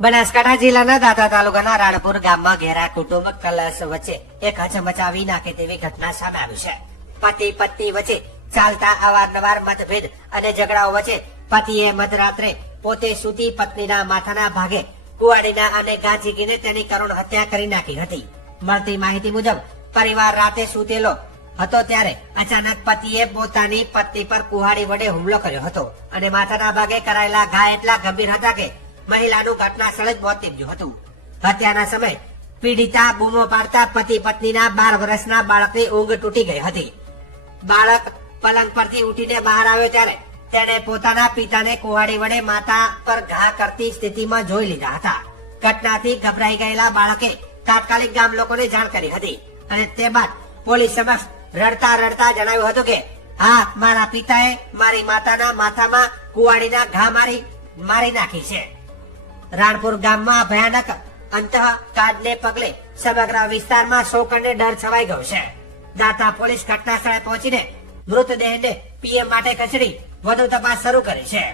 બનાસકાંઠા જિલ્લાના દાંતા તાલુકાના રાણપુર ગામમાં ઘેરા કુટુંબ કલશ વચ્ચે એક હચમચાવી નાખે તેવી ઘટના સામે આવી છે. પતિ પત્ની વચ્ચે ચાલતા અવારનવાર મતભેદ અને ઝઘડાઓ વચ્ચે પતિએ મધરાત્રે પોતે સૂતી પત્નીના માથાના ભાગે કુવાડીના અને ઘા ઝીકીને તેની કરુણ હત્યા કરી નાખી હતી. મળતી માહિતી મુજબ પરિવાર રાતે સૂતેલો હતો ત્યારે અચાનક પતિએ પોતાની પત્ની પર કુહાડી વડે હુમલો કર્યો હતો અને માથાના ભાગે કરાયેલા ઘા એટલા ગંભીર હતા કે મહિલાનું ઘટના સ્થળે જ મોત નીપજ્યું હતું. હત્યાના સમયે પીડિતા બૂમો પાડતા પતિ પત્નીના 12 વર્ષના બાળકની ઊંઘ તૂટી ગઈ હતી. બાળક પલંગ પરથી ઉઠીને બહાર આવ્યો ત્યારે તેણે પોતાના પિતાને કુહાડી વડે માથા પર ઘા કરતી સ્થિતિમાં જોઈ લીધા હતા. ઘટનાથી ગભરાઈ ગયેલા બાળકે તાત્કાલિક ગામ લોકોને જાણ કરી હતી અને તે બાદ પોલીસ સમક્ષ રડતા રડતા જણાવ્યું હતું કે હા, મારા પિતાએ મારી માતાના માથામાં કુવાડીના ઘા મારી નાખી છે. રાણપુર ગામમાં ભયાનક અંતઃકાંડને પગલે સમગ્ર વિસ્તારમાં શોક અને ડર છવાઈ ગયો છે. દાંતા પોલીસ ઘટના સ્થળે પહોંચીને મૃતદેહને પીએમ માટે ખસેડી વધુ તપાસ શરૂ કરી છે.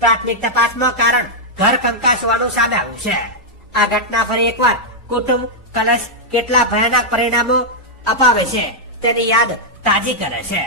પ્રાથમિક તપાસમાં કારણ ઘર કંકાસ હોવાનું સામે આવ્યું છે. આ ઘટના ફરી એકવાર કુટુંબ કલશ કેટલા ભયાનક પરિણામો અપાવે છે તેની યાદ તાજી કરે છે.